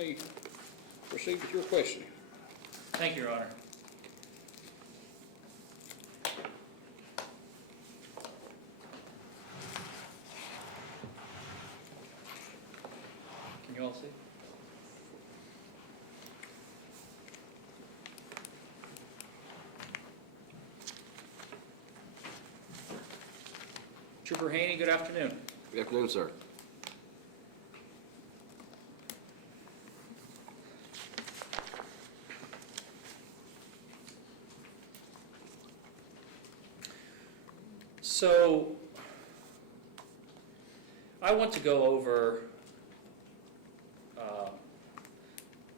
may proceed with your questioning. Thank you, Your Honor. Can you all see? Trooper Haney, good afternoon. Good afternoon, sir. So, I want to go over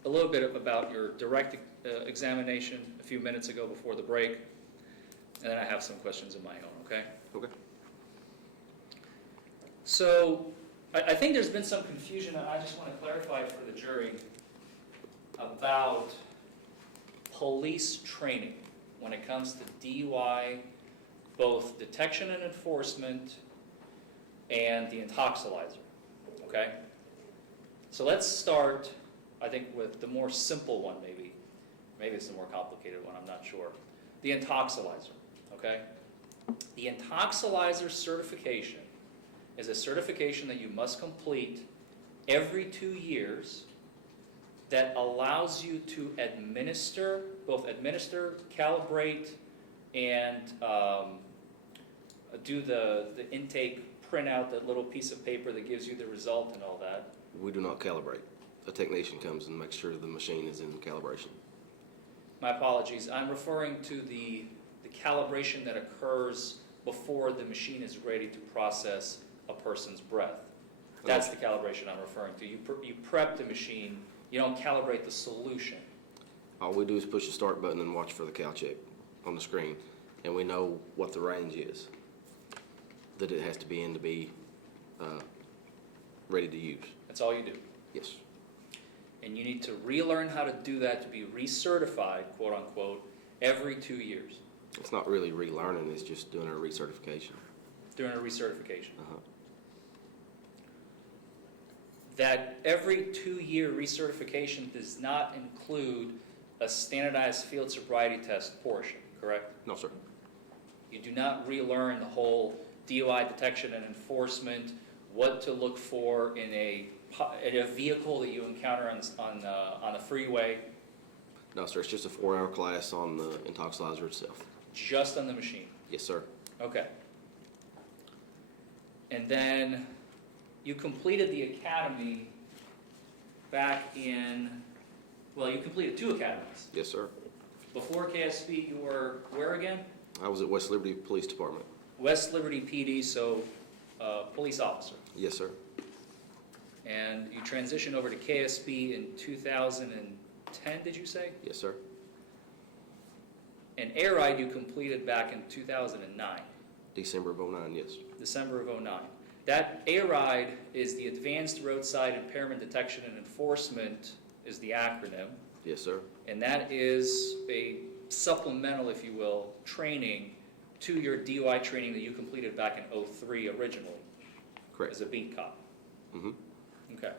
a little bit about your direct examination a few minutes ago before the break, and then I have some questions of my own, okay? Okay. So, I think there's been some confusion, and I just want to clarify for the jury about police training when it comes to DUI, both detection and enforcement, and the Intoxilizer, okay? So let's start, I think, with the more simple one, maybe. Maybe it's the more complicated one, I'm not sure. The Intoxilizer, okay? The Intoxilizer certification is a certification that you must complete every 2 years that allows you to both administer, calibrate, and do the intake printout, that little piece of paper that gives you the result and all that. We do not calibrate. A technician comes and makes sure the machine is in calibration. My apologies. I'm referring to the calibration that occurs before the machine is ready to process a person's breath. That's the calibration I'm referring to. You prep the machine. You don't calibrate the solution. All we do is push the start button and watch for the cal check on the screen, and we know what the range is that it has to be in to be ready to use. That's all you do. Yes. And you need to relearn how to do that to be recertified, quote unquote, every 2 years. It's not really relearning, it's just doing a recertification. Doing a recertification. Uh-huh. That every 2-year recertification does not include a standardized field sobriety test portion, correct? No, sir. You do not relearn the whole DUI detection and enforcement, what to look for in a vehicle that you encounter on the freeway. No, sir. It's just a 4-hour class on the Intoxilizer itself. Just on the machine. Yes, sir. Okay. And then you completed the academy back in, well, you completed 2 academies. Yes, sir. Before KSP, you were where again? I was at West Liberty Police Department. West Liberty PD, so police officer. Yes, sir. And you transitioned over to KSP in 2010, did you say? Yes, sir. And air ride you completed back in 2009. December of 09, yes. December of 09. That air ride is the Advanced Roadside Impairment Detection and Enforcement is the acronym. Yes, sir. And that is a supplemental, if you will, training to your DUI training that you completed back in 03 originally. Correct. As a beat cop. Mm-hmm. Okay.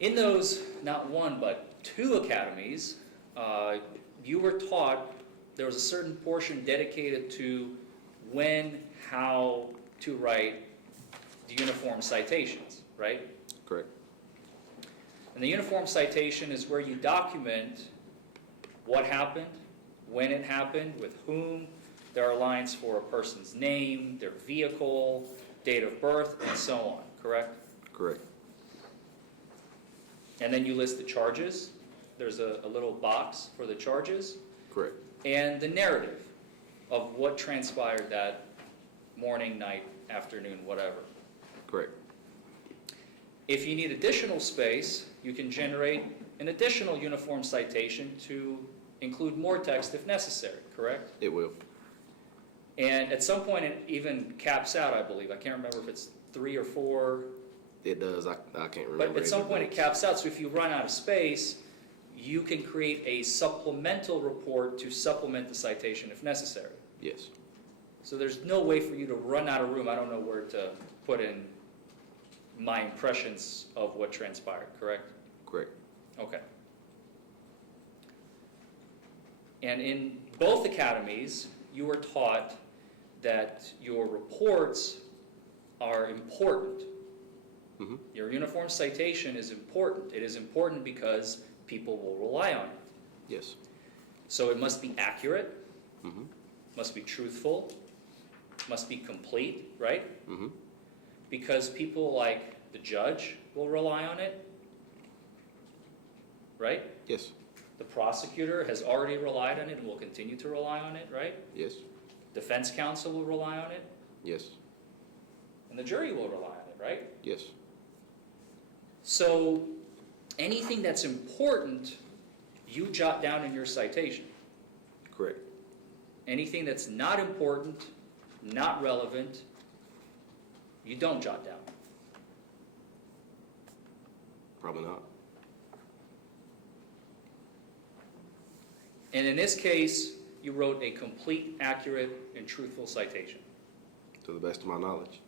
In those, not 1, but 2 academies, you were taught there was a certain portion dedicated to when, how to write the uniform citations, right? Correct. And the uniform citation is where you document what happened, when it happened, with whom. There are lines for a person's name, their vehicle, date of birth, and so on, correct? Correct. And then you list the charges. There's a little box for the charges. Correct. And the narrative of what transpired that morning, night, afternoon, whatever. Correct. If you need additional space, you can generate an additional uniform citation to include more text if necessary, correct? It will. And at some point it even caps out, I believe. I can't remember if it's 3 or 4. It does. I can't remember. But at some point it caps out, so if you run out of space, you can create a supplemental report to supplement the citation if necessary. Yes, So there's no way for you to run out of room. I don't know where to put in my impressions of what transpired, correct? correct. Okay. And in both academies, you were taught that your reports are important. Mhm. Your uniform citation is important. It is important because people will rely on it. Yes. So it must be accurate, Mhm. must be truthful, must be complete, right? Mhm. Because people like the judge will rely on it, right? Yes. The prosecutor has already relied on it and will continue to rely on it, right? Yes. Defense counsel will rely on it, Yes. and the jury will rely on it, right? Yes. So anything that's important, you jot down in your citation. Correct. Anything that's not important, not relevant, you don't jot down. Probably not. And in this case, you wrote a complete, accurate, and truthful citation. To the best of my knowledge.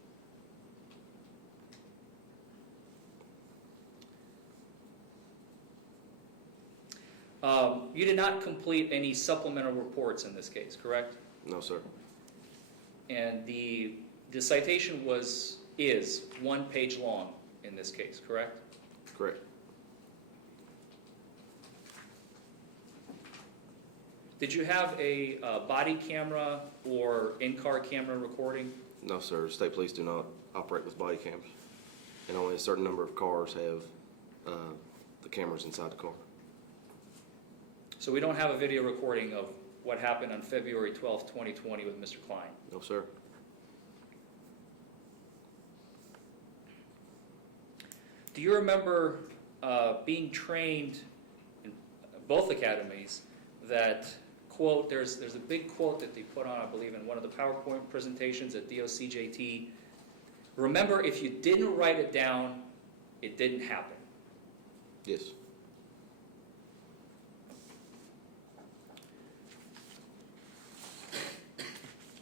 You did not complete any supplemental reports in this case, correct? No, sir. And the citation is 1 page long in this case, correct? Correct. Did you have a body camera or in-car camera recording? No, sir. State police do not operate with body cams. And only a certain number of cars have the cameras inside the car. So we don't have a video recording of what happened on February 12th, 2020 with Mr. Klein. No, sir. Do you remember being trained in both academies that, quote, there's a big quote that they put on, I believe, in one of the PowerPoint presentations at DOCJT. Remember, if you didn't write it down, it didn't happen. Yes.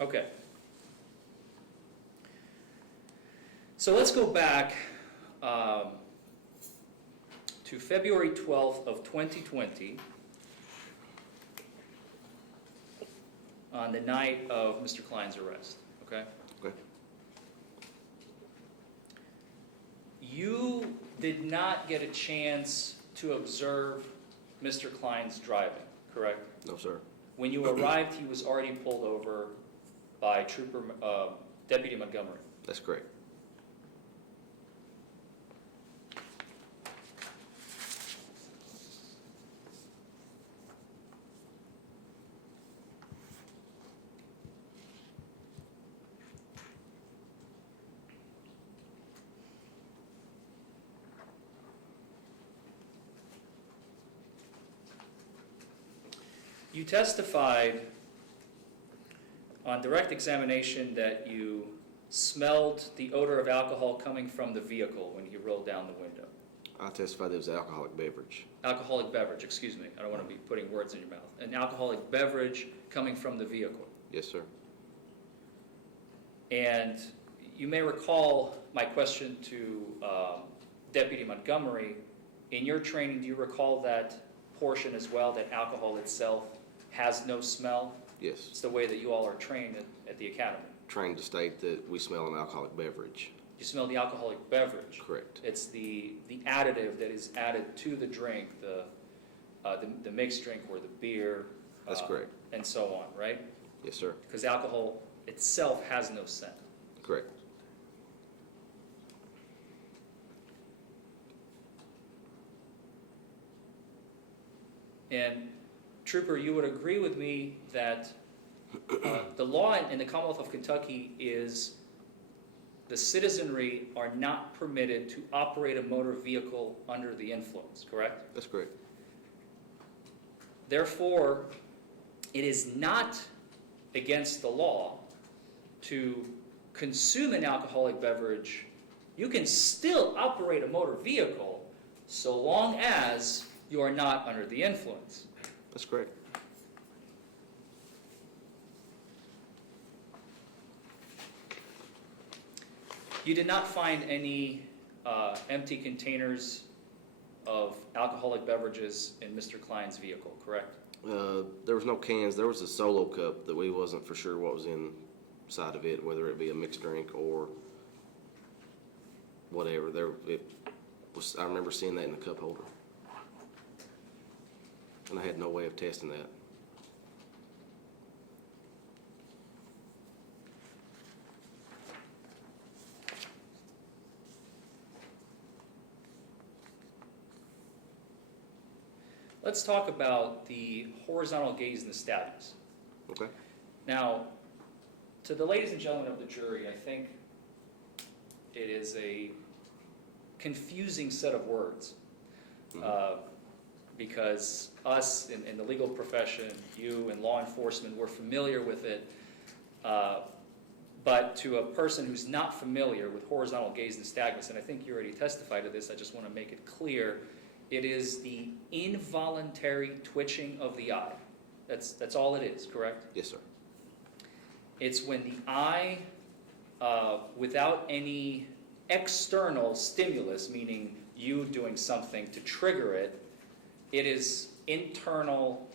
Okay. So let's go back to February 12th of 2020, on the night of Mr. Klein's arrest, okay? Okay. You did not get a chance to observe Mr. Klein's driving, correct? No, sir. When you arrived, he was already pulled over by Deputy Montgomery. That's correct. You testified on direct examination that you smelled the odor of alcohol coming from the vehicle when he rolled down the window. I testified it was an alcoholic beverage. Alcoholic beverage, excuse me. I don't want to be putting words in your mouth. An alcoholic beverage coming from the vehicle. Yes, sir. And you may recall my question to Deputy Montgomery. In your training, do you recall that portion as well, that alcohol itself has no smell? Yes. It's the way that you all are trained at the academy. Trained to state that we smell an alcoholic beverage. You smell the alcoholic beverage. Correct. It's the additive that is added to the drink, the mixed drink or the beer. That's correct. And so on, right? Yes, sir. Because alcohol itself has no scent. Correct. And Trooper, you would agree with me that the law in the Commonwealth of Kentucky is the citizenry are not permitted to operate a motor vehicle under the influence, correct? That's correct. Therefore, it is not against the law to consume an alcoholic beverage. You can still operate a motor vehicle so long as You are not under the influence. That's correct. You did not find any empty containers of alcoholic beverages in Mr. Klein's vehicle, correct? There was no cans. There was a solo cup that we wasn't for sure what was inside of it, whether it be a mixed drink or whatever. I remember seeing that in the cup holder, and I had no way of testing that. Let's talk about the horizontal gaze nystagmus. Okay. Now, to the ladies and gentlemen of the jury, I think it is a confusing set of words because us in the legal profession, you in law enforcement, we're familiar with it, but to a person who's not familiar with horizontal gaze nystagmus, and I think you already testified to this, I just want to make it clear, it is the involuntary twitching of the eye. That's all it is, correct? Yes, sir. It's when the eye, without any external stimulus, meaning you doing something to trigger it, it is internal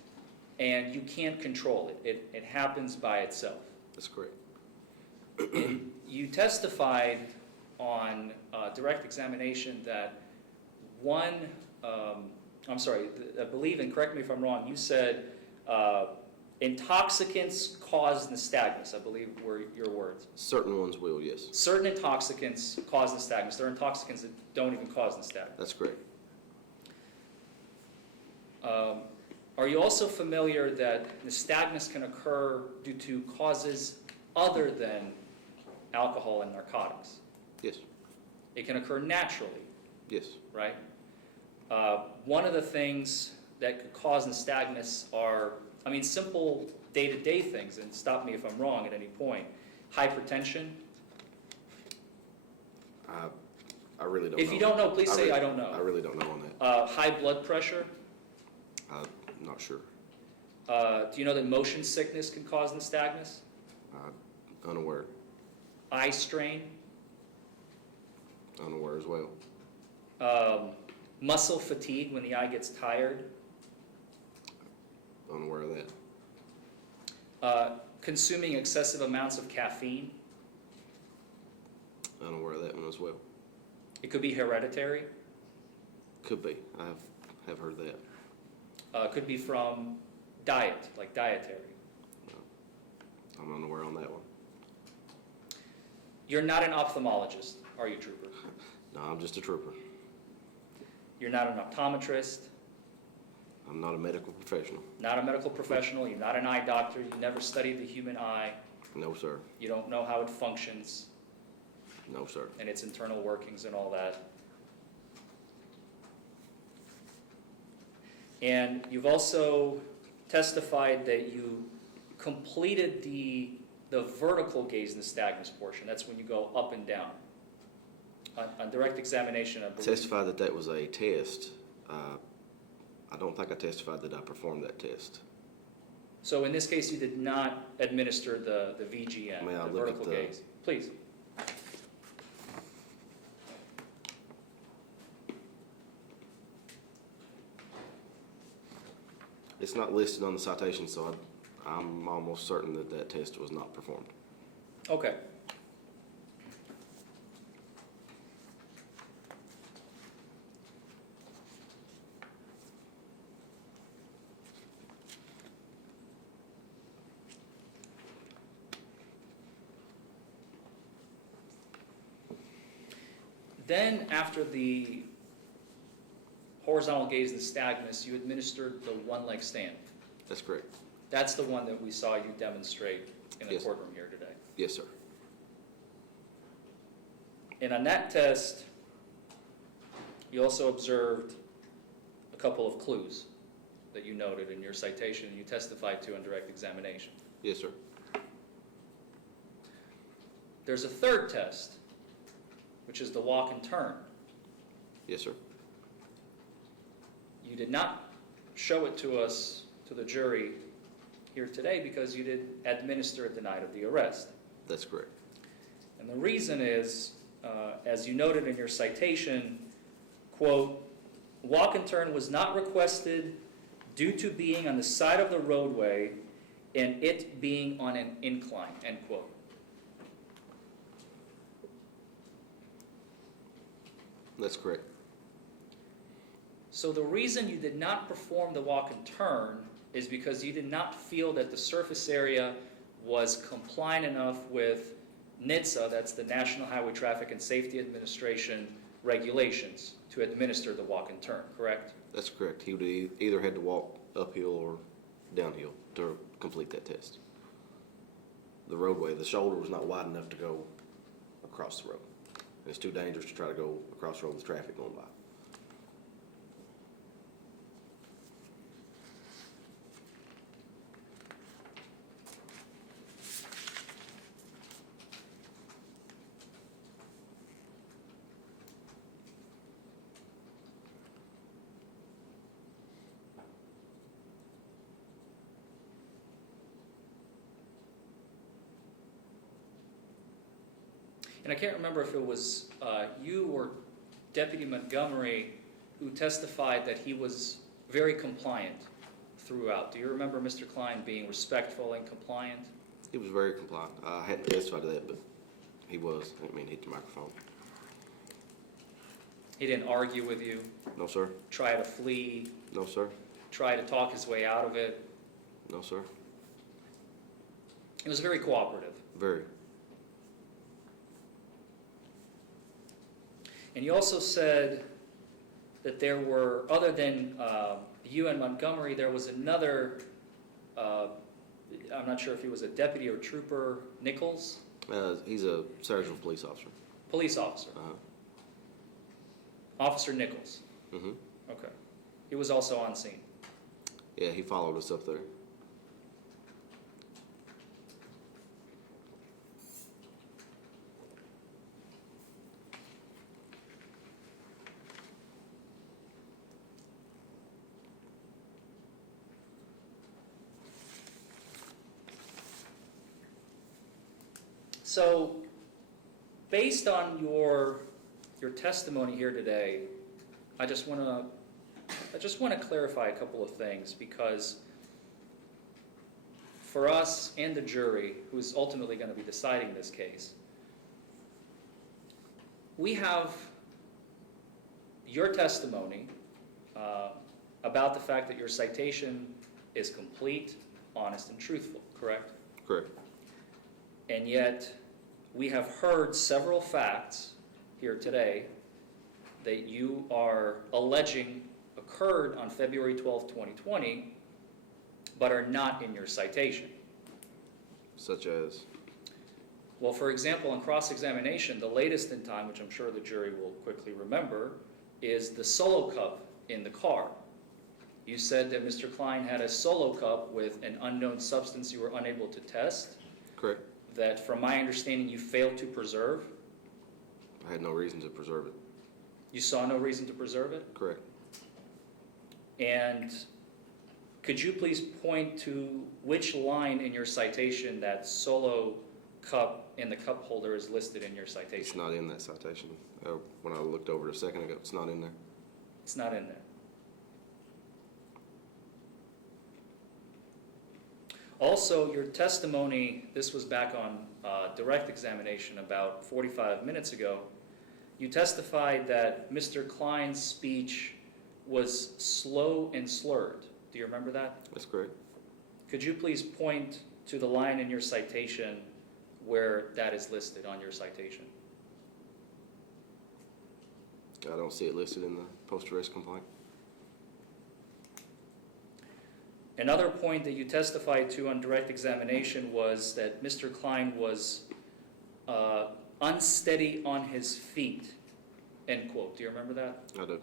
and you can't control it. It happens by itself. That's correct. You testified on direct examination that I believe, and correct me if I'm wrong, you said intoxicants cause nystagmus, I believe were your words. Certain ones will, yes. Certain intoxicants cause nystagmus. There are intoxicants that don't even cause nystagmus. That's correct. Are you also familiar that nystagmus can occur due to causes other than alcohol and narcotics? Yes. It can occur naturally, Yes. right? One of the things that could cause nystagmus are, simple day-to-day things, and stop me if I'm wrong at any point. Hypertension. I really don't know. If you don't know, please say I don't know. I really don't know on that. High blood pressure. I'm not sure. Do you know that motion sickness can cause nystagmus? Unaware. Eye strain. Unaware as well. Muscle fatigue when the eye gets tired. Unaware of that. Consuming excessive amounts of caffeine. Unaware of that one as well. It could be hereditary. Could be. I have heard that. Could be from diet, like dietary. I'm unaware on that one. You're not an ophthalmologist, are you, Trooper? No, I'm just a trooper. You're not an optometrist. I'm not a medical professional. Not a medical professional. You're not an eye doctor. You never studied the human eye. No, sir. You don't know how it functions No, sir. and its internal workings and all that. And you've also testified that you completed the vertical gaze nystagmus portion. That's when you go up and down. On direct examination, I believe. Testified that that was a test. I don't think I testified that I performed that test. So in this case, you did not administer the VGN, May I the look at vertical the- gaze. Please. It's not listed on the citation, so I'm almost certain that that test was not performed. Okay. Then, after the horizontal gaze nystagmus, you administered the one-leg stand. That's correct. That's the one that we saw you demonstrate in the Yes. courtroom here today. Yes, sir. And on that test, you also observed a couple of clues that you noted in your citation and you testified to on direct examination. Yes, sir. There's a third test, which is the walk and turn. Yes, sir. You did not show it to us, to the jury here today, because you did administer it the night of the arrest. That's correct. And the reason is, as you noted in your citation, quote, walk and turn was not requested due to being on the side of the roadway and it being on an incline, end quote. That's correct. So the reason you did not perform the walk and turn is because you did not feel that the surface area was compliant enough with NHTSA, that's the National Highway Traffic and Safety Administration regulations, to administer the walk and turn, correct? That's correct. He would either had to walk uphill or downhill to complete that test. The roadway, the shoulder was not wide enough to go across the road. It's too dangerous to try to go across the road with traffic going by. And I can't remember if it was you or Deputy Montgomery who testified that he was very compliant throughout. Do you remember Mr. Klein being respectful and compliant? He was very compliant. I hadn't testified to that, but he was. I didn't mean to hit the microphone. He didn't argue with you, No, sir. try to flee, No, sir. try to talk his way out of it. No, sir. He was very cooperative. Very. And you also said that there were, other than you and Montgomery, there was another, I'm not sure if he was a deputy or trooper, Nichols? He's a sergeant police officer. Police officer. Officer Nichols. Mm-hmm. Okay. He was also on scene. Yeah, he followed us up there. So, based on your testimony here today, I just want to clarify a couple of things, because for us and the jury, who's ultimately going to be deciding this case, we have your testimony about the fact that your citation is complete, honest, and truthful, correct? Correct. And yet, we have heard several facts here today that you are alleging occurred on February 12, 2020, but are not in your citation. Such as? Well, for example, in cross-examination, the latest in time, which I'm sure the jury will quickly remember, is the solo cup in the car. You said that Mr. Klein had a solo cup with an unknown substance you were unable to test. Correct. That, from my understanding, you failed to preserve. I had no reason to preserve it. You saw no reason to preserve it? Correct. And could you please point to which line in your citation that solo cup in the cup holder is listed in your citation? It's not in that citation. When I looked over it a second ago, it's not in there. It's not in there. Also, your testimony, this was back on direct examination about 45 minutes ago, you testified that Mr. Klein's speech was slow and slurred. Do you remember that? That's correct. Could you please point to the line in your citation where that is listed on your citation? I don't see it listed in the post-arrest complaint. Another point that you testified to on direct examination was that Mr. Klein was unsteady on his feet, end quote. Do you remember that? I do.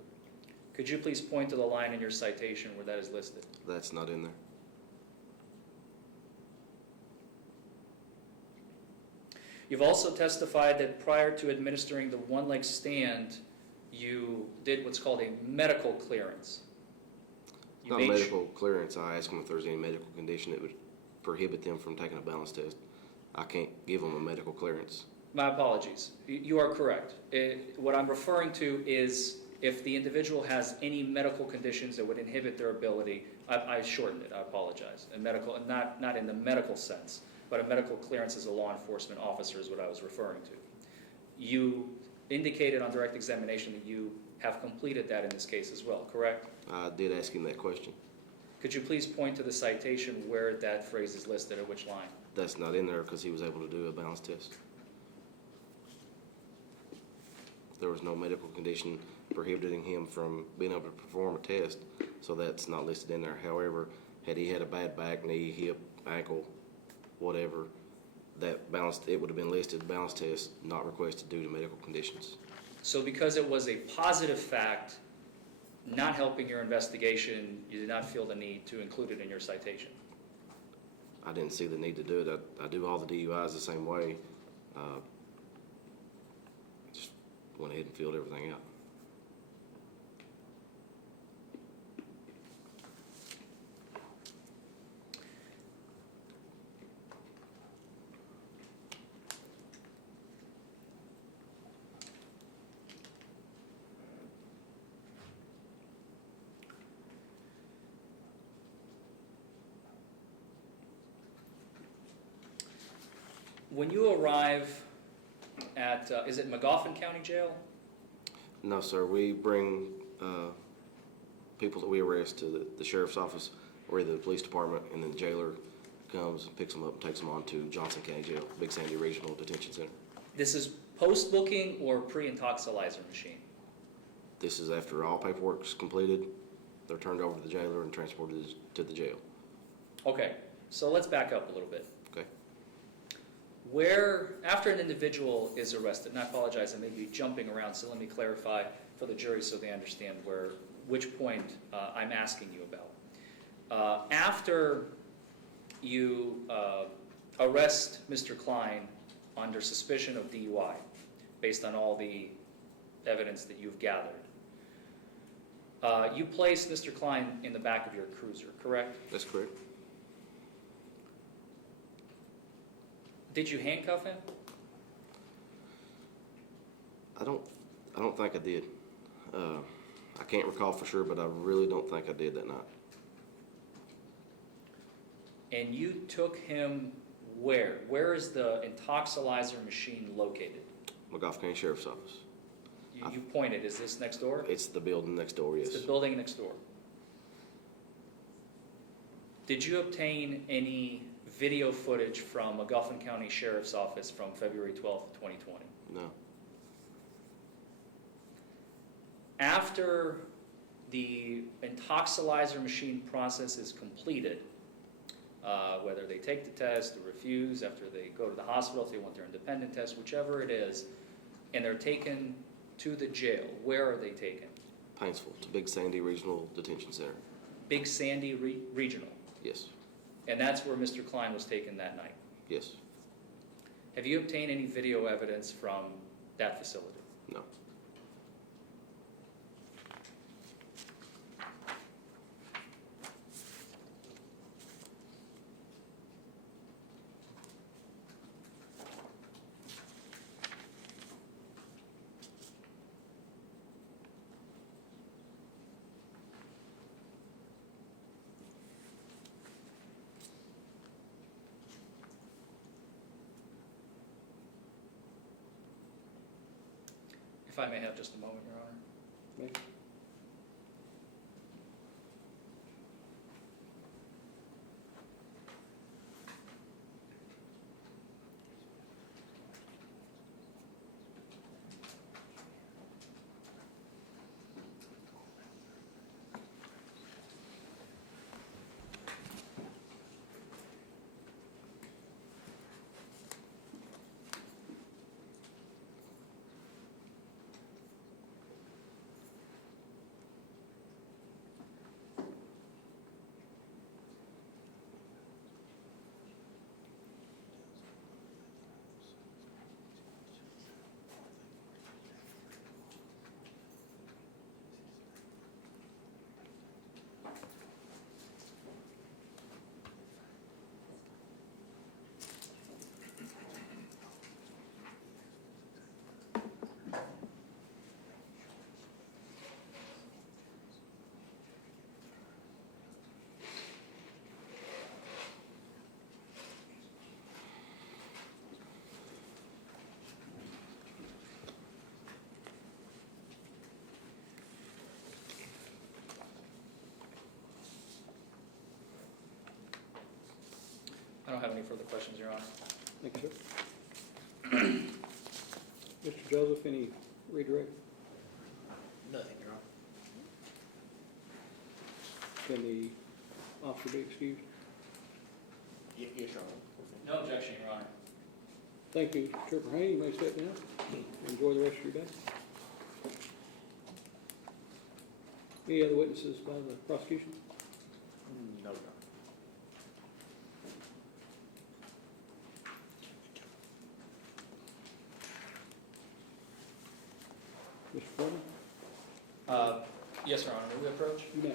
Could you please point to the line in your citation where that is listed? That's not in there. You've also testified that prior to administering the one-leg stand, you did what's called a medical clearance. You Not made su- medical clearance. I asked them if there's any medical condition that would prohibit them from taking a balance test. I can't give them a medical clearance. My apologies. You are correct. What I'm referring to is if the individual has any medical conditions that would inhibit their ability, I shortened it, I apologize. A medical, not in the medical sense, but a medical clearance as a law enforcement officer is what I was referring to. You indicated on direct examination that you have completed that in this case as well, correct? I did ask him that question. Could you please point to the citation where that phrase is listed, at which line? That's not in there because he was able to do a balance test. There was no medical condition prohibiting him from being able to perform a test, so that's not listed in there. However, had he had a bad back, knee, hip, ankle, whatever, that balance, it would have been listed balance test not requested due to medical conditions. So because it was a positive fact, not helping your investigation, you did not feel the need to include it in your citation? I didn't see the need to do it. I do all the DUIs the same way. Just went ahead and filled everything out. When you arrive at, is it Magoffin County Jail? No, sir. We bring people that we arrest to the sheriff's office or either the police department, and then the jailer comes and picks them up and takes them on to Johnson County Jail, Big Sandy Regional Detention Center. This is post-booking or pre-intoxilizer machine? This is after all paperwork is completed. They're turned over to the jailer and transported to the jail. Okay, so let's back up a little bit. Okay. Where, after an individual is arrested, and I apologize, I may be jumping around, so let me clarify for the jury so they understand which point I'm asking you about. After you arrest Mr. Klein under suspicion of DUI, based on all the evidence that you've gathered, you place Mr. Klein in the back of your cruiser, correct? That's correct. Did you handcuff him? I don't think I did. I can't recall for sure, but I really don't think I did that night. And you took him where? Where is the Intoxilizer machine located? Magoffin County Sheriff's Office. You pointed, is this next door? It's the building next door, yes. It's the building next door. Did you obtain any video footage from Magoffin County Sheriff's Office from February 12th, 2020? No. After the Intoxilizer machine process is completed, whether they take the test or refuse, after they go to the hospital, if they want their independent test, whichever it is, and they're taken to the jail, where are they taken? Painesville, to Big Sandy Regional Detention Center. Big Sandy Regional. Yes. And that's where Mr. Klein was taken that night. Yes. Have you obtained any video evidence from that facility? No. If I may have just a moment, Your Honor. have any further questions, Your Honor. Thank you, sir. Mr. Joseph, any redirect? Nothing, Your Honor. Can the officer be excused? Yes, Your Honor. No objection, Your Honor. Thank you, Trooper Haney. You may step down. Enjoy the rest of your day. Any other witnesses by the prosecution? No, Your Honor. Mr. Foreman? Yes, Your Honor, may we approach? You may.